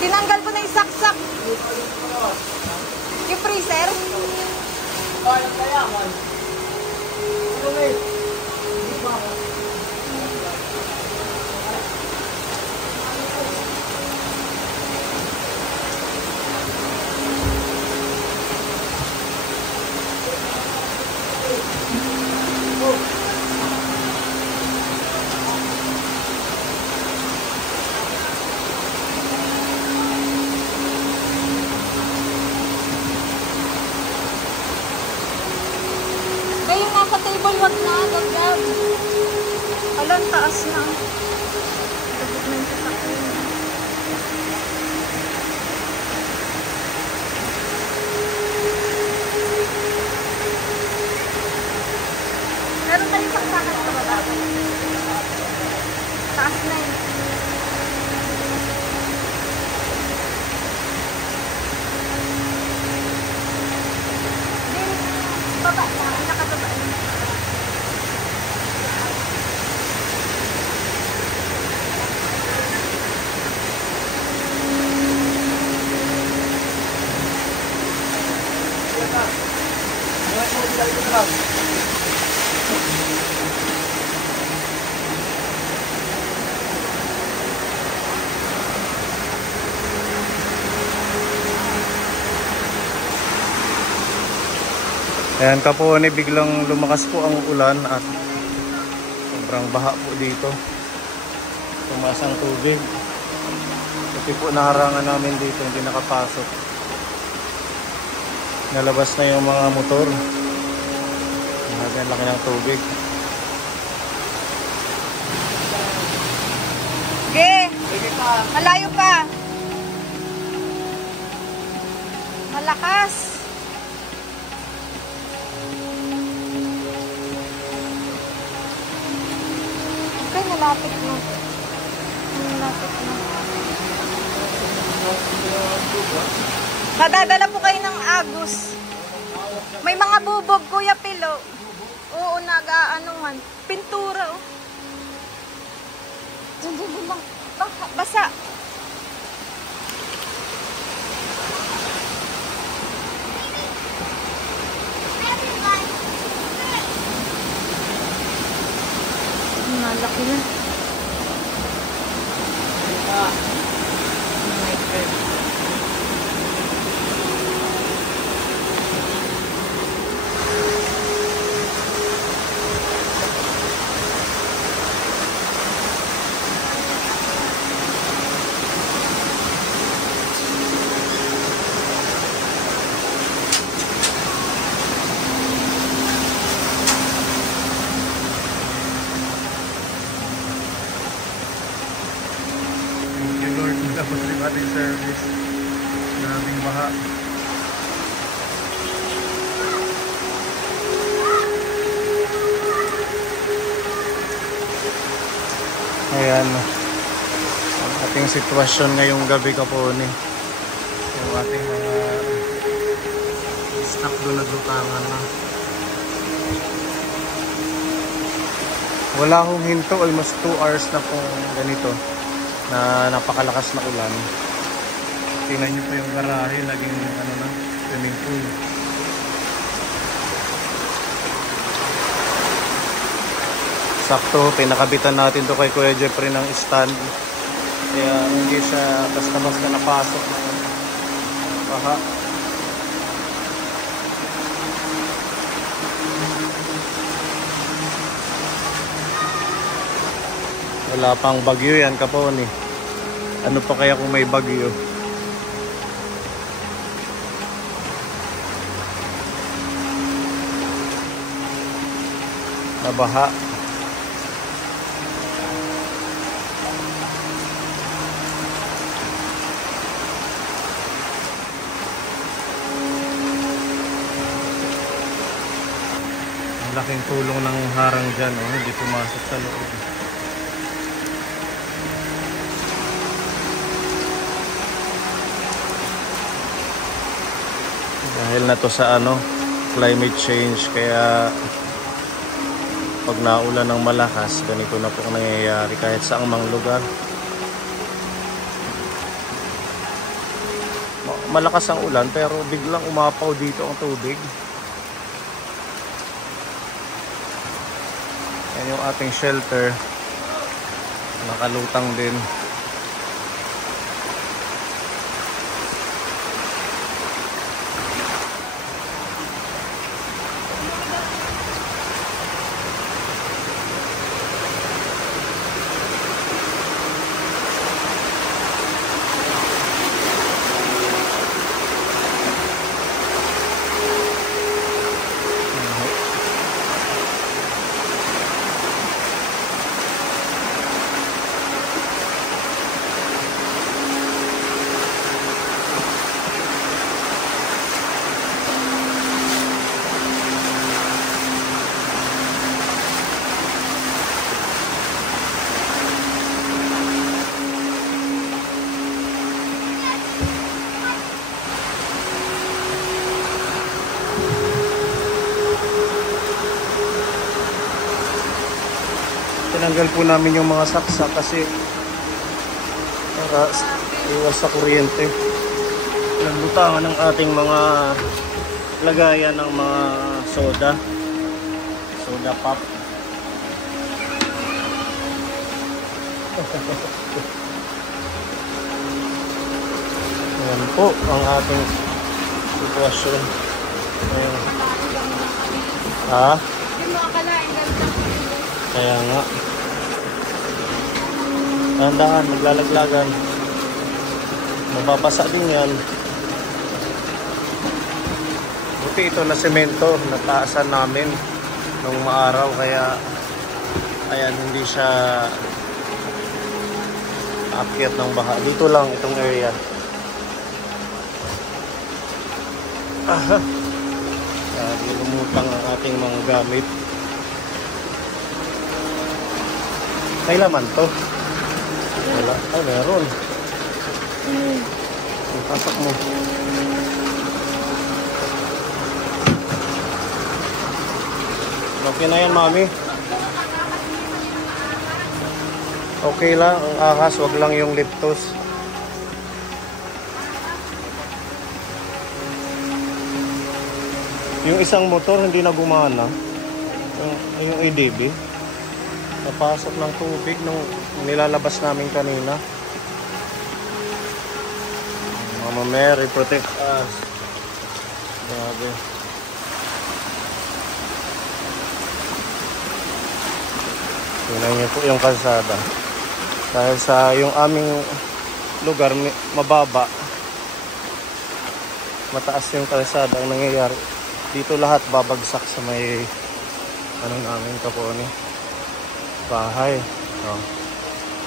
Tinanggal ko na yung saksak. Yung freezer. Sa table, wag na, gagawin. Alam, taas na. Dapat na yung sasakyan. Meron tayong saksakan sa baba. Taas na yun. Then, baba na. Nakababa na. Ayan Kapone, biglang lumakas po ang ulan at sobrang baha po dito. Tumaas ang tubig. Kasi po naharangan namin dito, hindi nakapasok. Nalabas na yung mga motor. Ang laki ng tubig. Ge! Malayo pa! Malakas! Okay, malapit na. Malapit na. Madadala po kayo ng Agus. May mga bubog, Kuya Pilo. Oo, nag-aanuhan. Pintura, oh. Diyan lang. Basa. Malaki na. Tapos yung ating service, maraming baha. Ayan ang ating sitwasyon ngayong gabi Kapone. Yung ating mga stock doon naglutangan na. Wala akong hinto, almost 2 hours na pong ganito na napakalakas na ulan. Tingnan nyo po yung garahe, laging ano na, swimming pool. Sakto, pinakabitan natin to kay Kuya Jeffrey ng stand. Kaya hindi siya basta-basta napasok ng baha. Wala pang bagyo yan, Kaponi. Ano pa kaya kung may bagyo? Nabaha. Ang laking tulong ng harang dyan, oh. Hindi pumasok sa loob. Dahil na to sa climate change, kaya pag naulan ng malakas, ganito na po ang nangyayari kahit sa mang lugar. Malakas ang ulan pero biglang umapaw dito ang tubig. Yan yung ating shelter, nakalutang din. Tinanggal po namin yung mga saksak kasi para iwas sa kuryente. Nagbutangan ng ating mga lagayan ng mga soda pop. Ayan po ang ating sitwasyon. Ayan. Ha? Kaya nga. Dahan-dahan, maglalaglagan. Mababasa din yan. Buti ito na semento, nataasan namin nung maaraw, kaya ayan, hindi siya aakyat ng baha. Dito lang itong area. Lumutang ang ating mga gamit. May laman to. Wala. Ay, meron. Ipasok mo. Okay na yan, mami. Okay lang. Ang ahas, wag lang yung liptos. Yung isang motor hindi na gumana. Yung ADB. Napasok ng tubig nung nilalabas namin kanina. Mama Mary, protect us. Grabe. Tingnan niyo po yung kalsada. Dahil sa yung aming lugar mababa, mataas yung kalsada, ang nangyayari dito lahat babagsak sa may namin Kaponi bahay.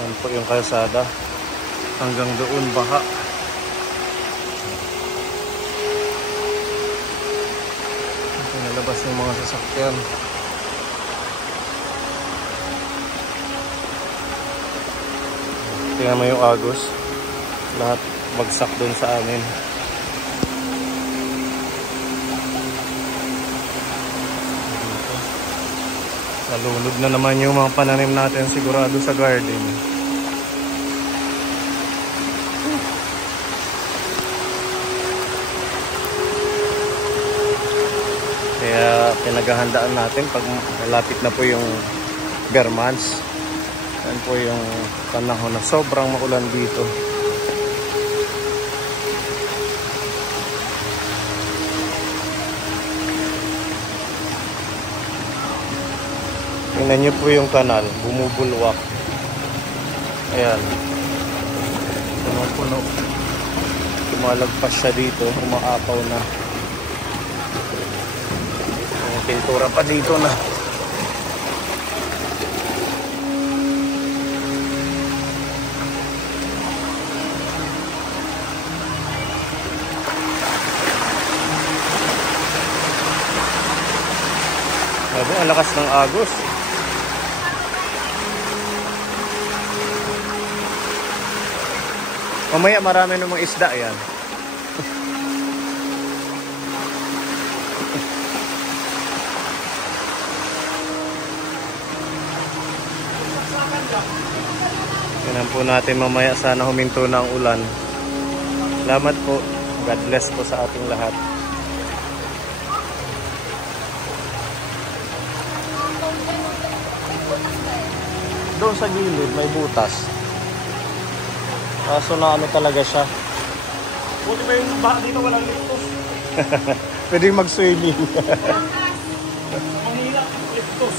Yan po yung kalsada hanggang doon baha. Nalabas yung mga sasakyan. Tingnan mo yung agos, lahat bagsak doon sa amin. Nalunod na naman yung mga pananim natin sigurado sa garden. Kaya pinaghahandaan natin pag malapit na po yung bare months. Yan po yung panahon na sobrang maulan dito. Tingnan niyo po yung kanal, bumubulwak. Ayan. Punong-puno. Lumalagpas siya dito. Umaapaw na. May pintura pa dito na. Grabe, ang lakas ng agos. Mamaya marami namang isda yan. Tingnan po natin mamaya, sana huminto na ang ulan. Salamat po. God bless po sa ating lahat. Doon sa gilid may butas. Kaso na ano talaga siya. Buti pa yung baha dito, walang liftos. Pwede mag-swimming. Manila, liftos.